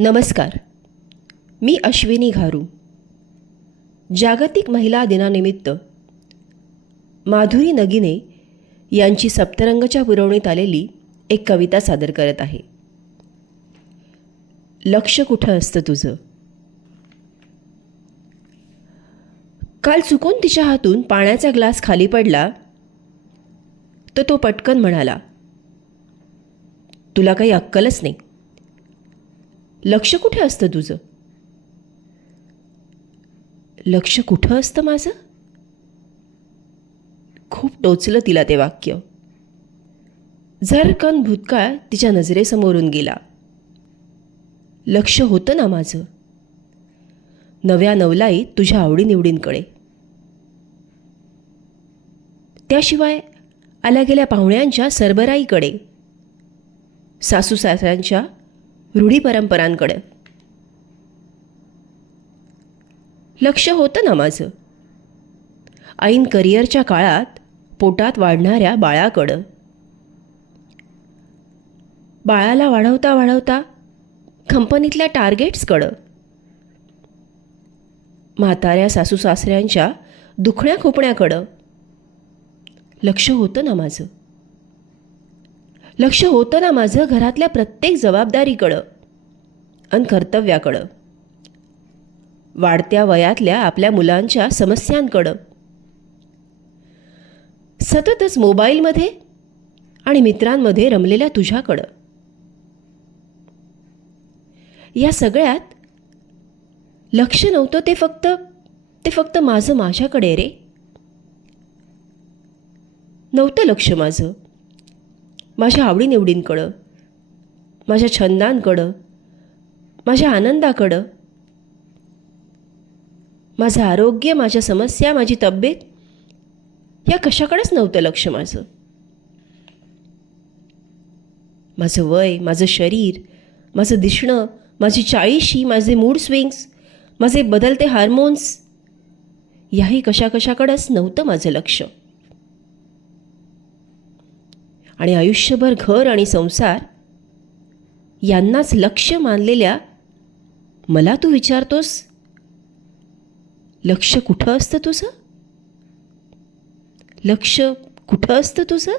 नमस्कार. मी अश्विनी घारू. जागतिक महिला दिनानिमित्त माधुरी नगिने यांची सप्तरंगच्या पुरवणीत आलेली एक कविता सादर करत आहे. लक्ष कुठं असतं तुझं? काल चुकून तिच्या हातून पाण्याचा ग्लास खाली पडला तर तो पटकन म्हणाला तुला काही अक्कलच नाही. लक्ष कुठे असतं तुझं? लक्ष कुठं असतं माझं? खूप टोचलं तिला ते वाक्य. झरकन भूतकाळ तिच्या नजरेसमोरून गेला. लक्ष होतं ना माझं? नव्या नवलाई तुझ्या आवडीनिवडींकडे. त्याशिवाय आल्या गेल्या पाहुण्यांच्या सरबराईकडे. सासू सासऱ्यांच्या रूढी परंपरांकडे. लक्ष होतं ना माझं? ऐन करिअरच्या काळात पोटात वाढणाऱ्या बाळाकडं. बाळाला वाढवता वाढवता कंपनीतल्या टार्गेट्सकडं. म्हाताऱ्या सासू सासऱ्यांच्या दुखण्या खोपण्याकडं. लक्ष होतं ना माझं? लक्ष होतं ना माझं घरातल्या प्रत्येक जबाबदारीकडं अन कर्तव्याकडं वाढत्या वयातल्या आपल्या मुलांच्या समस्यांकडं. सततच मोबाईलमध्ये आणि मित्रांमध्ये रमलेल्या तुझ्याकडं. या सगळ्यात लक्ष नव्हतं ते फक्त ते फक्त माझं माझ्याकडे रे. नव्हतं लक्ष माझं. माझ्या आवडीनिवडींकडं माझ्या छंदांकडं माझ्या आनंदाकडं. माझं आरोग्य माझ्या समस्या माझी तब्येत या कशाकडेच नव्हतं लक्ष माझं. माझं वय माझं शरीर माझं दिसणं माझी चाळीशी माझे मूड स्विंग्स माझे बदलते हार्मोन्स याही कशाकशाकडंच नव्हतं माझं लक्ष. आणि आयुष्यभर घर आणि संसार यांनाच लक्ष मानलेल्या मला तू विचारतोस? लक्ष कुठं असतं तुझं? लक्ष कुठं असतं तुझं?